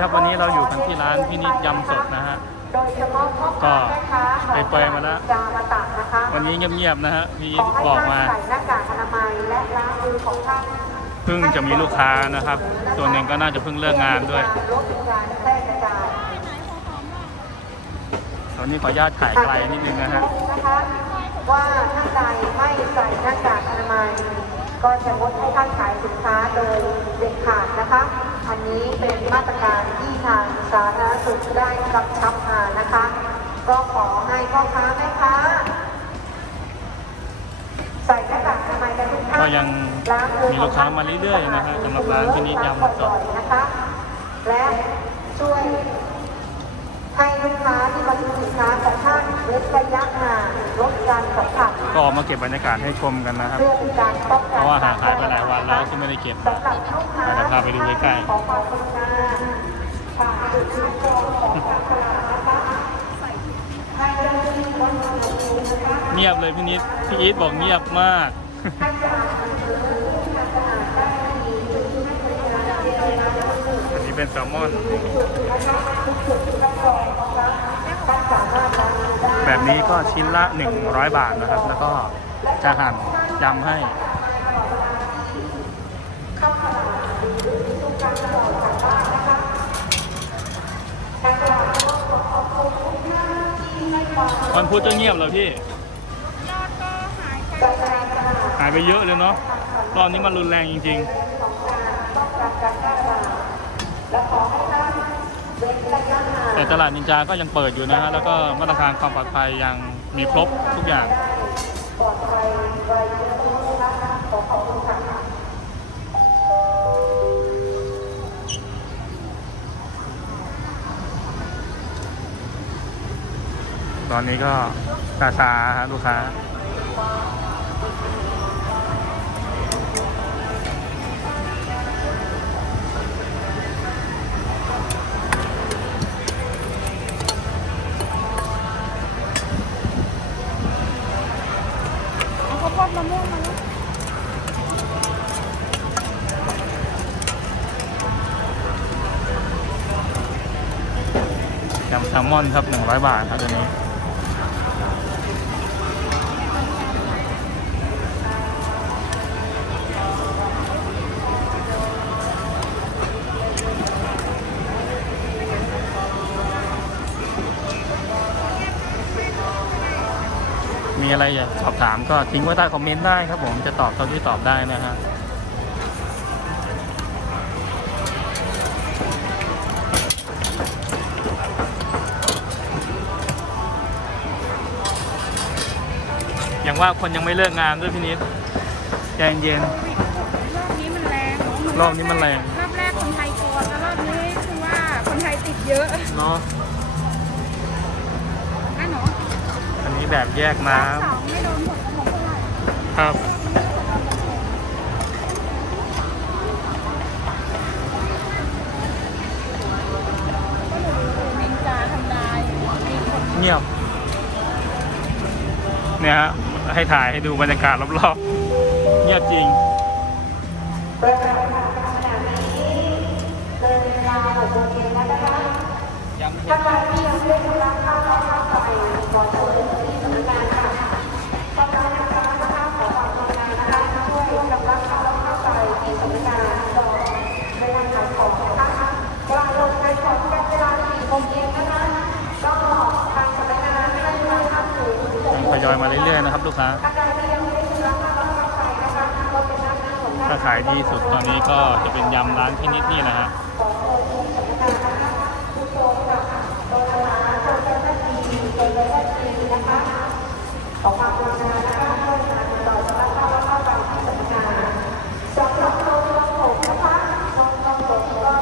ครับวันนี้เราอยู่กันที่ร้านพินิจยำสดนะฮะโดยเฉพาะพ่อก็ค้าแม่ค้าไปเปรย์มาแล้วจามาตักนะคะวันนี้เงียบๆนะฮะพี่ขอให้บอกท่านมาใส่หน้ากากอนามัยและล้างมือของท่านเพิ่งจะมีลูกค้านะครับส่วนหนึ่งก็น่าจะเพิ่งเลิกงานด้วยลดเป็นการแพร่กระจายตอนนี้ขออนุญาตถ่ายไกลนิดนึงนะฮะนะคะว่าท่านใดไม่ใส่หน้ากากอนามัยก็จะงดให้ท่านขายสินค้าโดยเด็ดขาดนะคะ อันนี้เป็นมาตรการที่ทางสาธารณสุขได้กำชับมานะคะ ก็ขอให้พ่อค้าแม่ค้าใส่หน้ากากอนามัยกันทุกท่านก็ยังมีลูกค้ามาเรื่อยๆนะฮะสำหรับร้านที่นิยำสดนะคะ และช่วย ให้ลูกค้าที่มาซื้อสินค้าของท่านเว้นระยะห่างลดการสัมผัสก็ออกมาเก็บบรรยากาศให้ชมกันนะครับ เพื่อเป็นการป้องกันเพราะว่าหาขายไปหลายวันแล้วที่ไม่ได้เก็บสำหรับลูกค้าเดี๋ยวพาไปดูใกล้ๆ ขอความกรุณาฝากจุดชุมชนของการตลาดนะคะให้เจ้าหน้าที่วัดอุณหภูมินะคะ เงียบเลยพี่นิด พี่อีทบอกเงียบมาก ให้สะอาดมือ เป็นแซลมอนนะคะทุกจุดที่รับรองนะคะท่านสามารถล้างมือได้แบบนี้ก็ชิ้นละ 100 บาทนะครับ แล้วก็จะหั่นยำให้ วันพุธจะเงียบเหรอพี่หายไปเยอะเลยเนาะ ตอนนี้มันรุนแรงจริง ๆ แต่ตลาดนินจาก็ยังเปิดอยู่นะฮะ แล้วก็มาตรการความปลอดภัยยังมีครบทุกอย่างตอนนี้ก็ซาซาฮะลูกค้า ยำแซลมอนครับ 100 บาทครับตัวนี้มีอะไรอยากสอบถามก็ทิ้งไว้ใต้คอมเมนต์ได้ครับผมจะตอบเท่าที่ตอบได้นะฮะ อย่างว่าคนยังไม่เลิกงานด้วยพี่นิดใจเย็น รอบนี้มันแรงเนอะรอบนี้มันแรง รอบแรกคนไทยกลัวแล้วรอบนี้คือว่าคนไทยติดเยอะเนาะนะเนาะอันนี้แบบแยกน้รอบสองไม่โดนผลกระทบเท่าไหร่ำครับ ก็หนูนินจาทำนายมีคนเงียบ เนี่ยฮะให้ถ่ายให้ดูบรรยากาศรอบๆ เงียบจริงประกาศข่าวขณะนี้เลยเวลา6โมงเย็นแล้วนะคะยำ หน้าที่ของท่านถ้าขายดีสุดตอนนี้ก็จะเป็นยำร้านพี่นิดนี่แหละฮะขอความกรุณานะคะช่วยหาติดต่อสำนักข่าวเข้าไปที่สำนักงานสำหรับโรงรถผมนะคะโรงรถผมก็ติดต่อ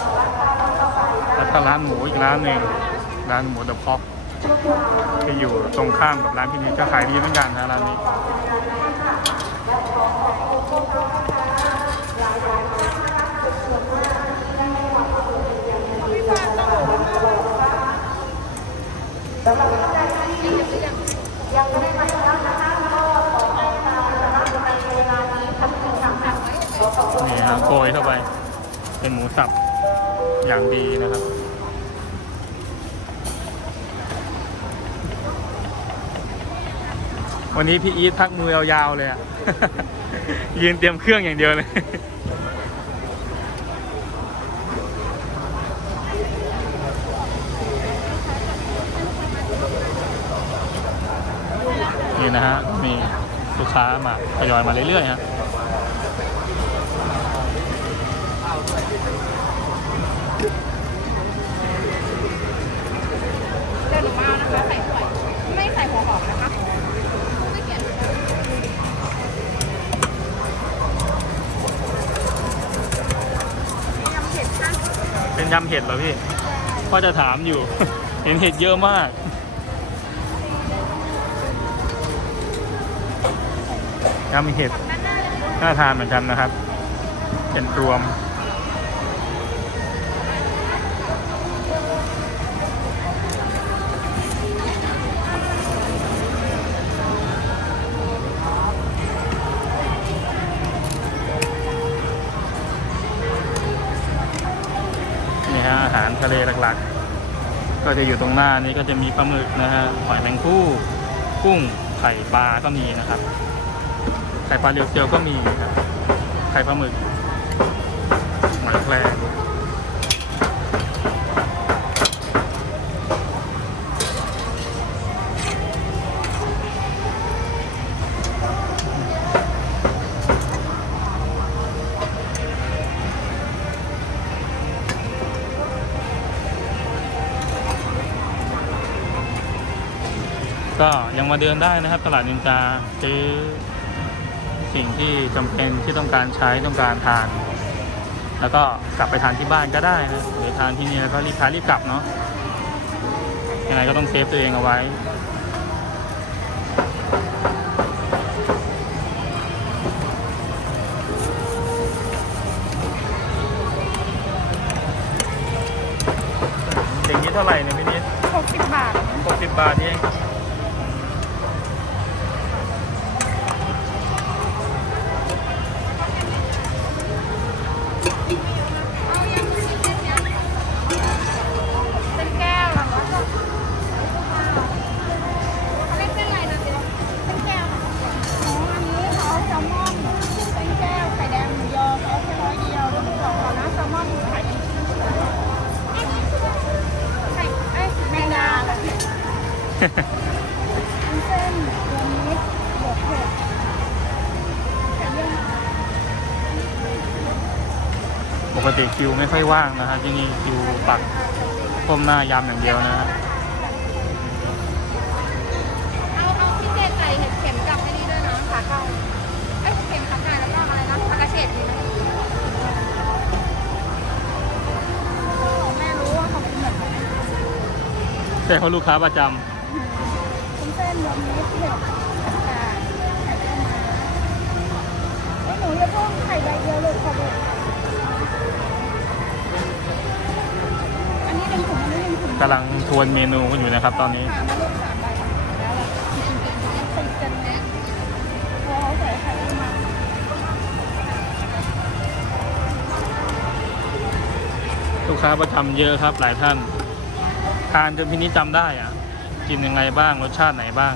สำนักข่าวเข้าไปได้แล้วก็ร้านหมูอีกร้านหนึ่งร้านหมูเดอะพ็อก ไปอยู่ตรงข้ามกับร้านพี่นิดก็ขายดีเหมือนกันนะร้านนี้ วันนี้พี่อีทพักมือยาวๆเลยอะ ยืนเตรียมเครื่องอย่างเดียวเลย นี่นะฮะ มีลูกค้ามาทยอยมาเรื่อยๆฮะ ยำเห็ดเหรอพี่พ่อจะถามอยู่ เห็นเห็ดเยอะมาก ยำเห็ดน่าทานเหมือนกันนะครับเห็ดรวม อาหารทะเลหลักๆ ก็จะอยู่ตรงหน้านี้ก็จะมีปลาหมึกนะฮะหอยแมงผู้กุ้งไข่ปลาก็มีนะครับ ไข่ปลาเรียวเจียวก็มีครับไข่ปลาหมึกหอยแครง มาเดินได้นะครับ ตลาดนินจาซื้อสิ่งที่จำเป็นที่ต้องการใช้ต้องการทาน แล้วก็กลับไปทานที่บ้านก็ได้นะหรือทานที่นี่แล้วก็รีบทานรีบกลับเนาะยังไงก็ต้องเซฟตัวเองเอาไว้ วุ้นเส้นรวมมิตรบวกเผ็ดไข่เยี่ยมปกติคิวไม่ค่อยว่างนะฮะที่นี่คิวปักต้มหน้ายำอย่างเดียวนะฮะเอาเอาพี่เจใส่เห็ดเข็มกับไอ้นี่ด้วยนะขาเข้าเอ้ยเข็มขาไก่แล้วก็อะไรนะผักกระเฉดดีไหมแม่รู้ว่าเขาเป็นแบบไหนแต่เขาลูกค้าประจำ คุณเส้นรวมมิตรเห็ดผักกาดไข่เจียวม้าไอ้หนูอย่าเพิ่งไข่ใบเดียวเลยขอบอกอันนี้เป็นถุงอันนี้เป็นถุงกำลังทวนเมนูกันอยู่นะครับตอนนี้ ค่ะมาลูกสามใบแล้วล่ะติดกันนะพอเขาใส่ไข่มาลูกค้าประจำเยอะครับหลายท่าน ทานจนพี่นิดจำได้อะ กินยังไงบ้างรสชาติไหนบ้าง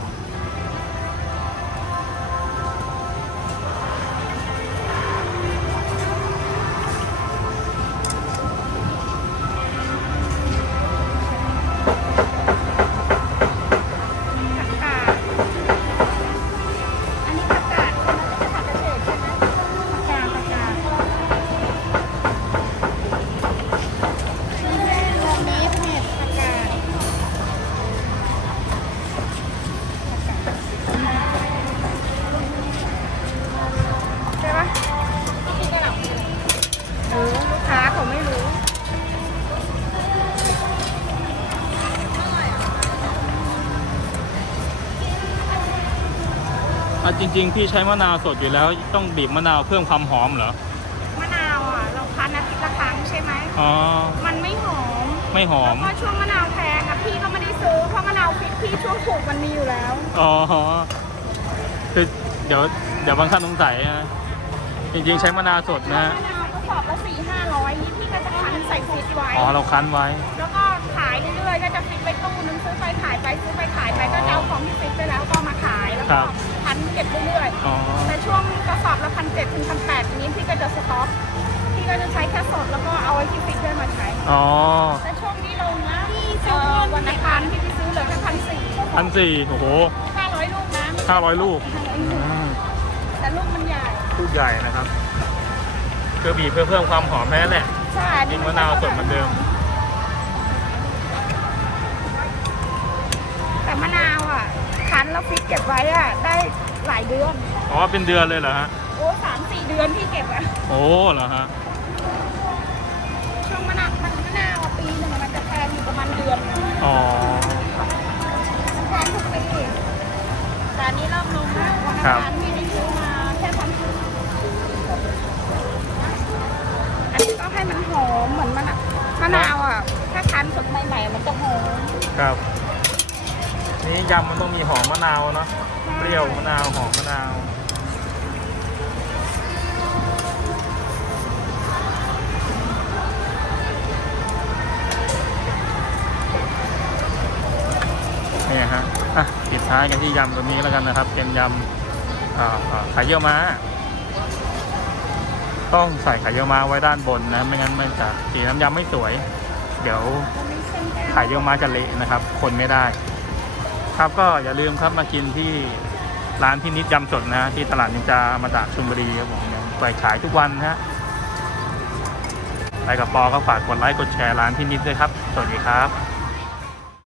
จริง ๆ พี่ใช้มะนาวสดอยู่แล้ว ต้องบีบมะนาวเพิ่มความหอมเหรอ มะนาวอะเราคั้นอาทิตย์ละครั้งใช่ไหมอ๋อ มันไม่หอม ไม่หอม เพราะช่วงมะนาวแพงอะพี่ก็ไม่ได้ซื้อ เพราะมะนาวฟิตพี่ช่วงถูกมันมีอยู่แล้ว อ๋อ คือเดี๋ยวเดี๋ยวบางท่านสงสัยนะ จริง ๆ ใช้มะนาวสดนะฮะ มะนาวกระสอบละสี่ห้าร้อยนี่พี่ก็จะคั้นใส่ส่ฟิตไว้ อ๋อ เราคั้นไว้ แล้วก็ขายเรื่อยๆก็จะฟิตไปตู้นึงซื้อไปขายไปซื้อไปขายไปก็จะเอาของที่ฟิตไปแล้วก็มาขายแล้วครัก็บ พันเก็บเรื่อยอ๋อ ๆ แต่ช่วงกระสอบละพันเจ็ดถึงพันแปดนี้พี่ก็จะสต็อกพี่ก็จะใช้แค่สดแล้วก็เอาไอ้ที่ฟิตด้วยมาใช้ อ๋อแต่ช่วงนี้ลงนะเอ่อวันอังคารที่พี่ซื้อเหลือแค่พันสี่พันสี่โอ้โห ห้าร้อยลูกนะห้าร้อยลูก อืมแต่ลูกมันใหญ่ ลูกใหญ่นะครับ คือบีบเพื่อเพิ่มความหอมแม่แหละ ใช่ยิงมะนาวสดเหมือนเดิม แล้วฟิตเก็บไว้อะได้หลายเดือน อ๋อเป็นเดือนเลยเหรอฮะ โอ้สามสี่เดือนที่เก็บอะโอ้เหรอฮะ ช่วงมะนาวมันมะนาวอะปีหนึ่งมันจะแพงอยู่ประมาณเดือนหนึ่งอ๋อมันแพงทุกปีแต่อันนี้เริ่มลงแล้ววันอังคารพี่ได้ซื้อมาแค่พันสี่อันนี้ก็ให้มันหอมเหมือนมันอะมะนาวอะถ้าคั้นสดใหม่ๆมันจะหอม ครับ นี่ยำมันต้องมีหอมมะนาวเนาะเปรี้ยวมะนาวหอมมะนาวนี่ฮะอะปิดท้ายกันที่ยำตัวนี้แล้วกันนะครับ เป็นยำอ่าอ่าไข่เยี่ยวม้า ต้องใส่ไข่เยี่ยวม้าไว้ด้านบนนะ ไม่งั้นมันจะสีน้ำยำไม่สวย เดี๋ยวมันมีเส้นแก้วไข่เยี่ยวม้าจะเละนะครับ คนไม่ได้ ครับก็อย่าลืมครับมากินที่ร้านพี่นิดยำสดนะที่ตลาดนินจามาจากชลบุรีครับผมยังเปิดขายทุกวันนะฮะไปกับปอก็ฝากกดไลค์กดแชร์ร้านพี่นิดด้วยครับ สวัสดีครับ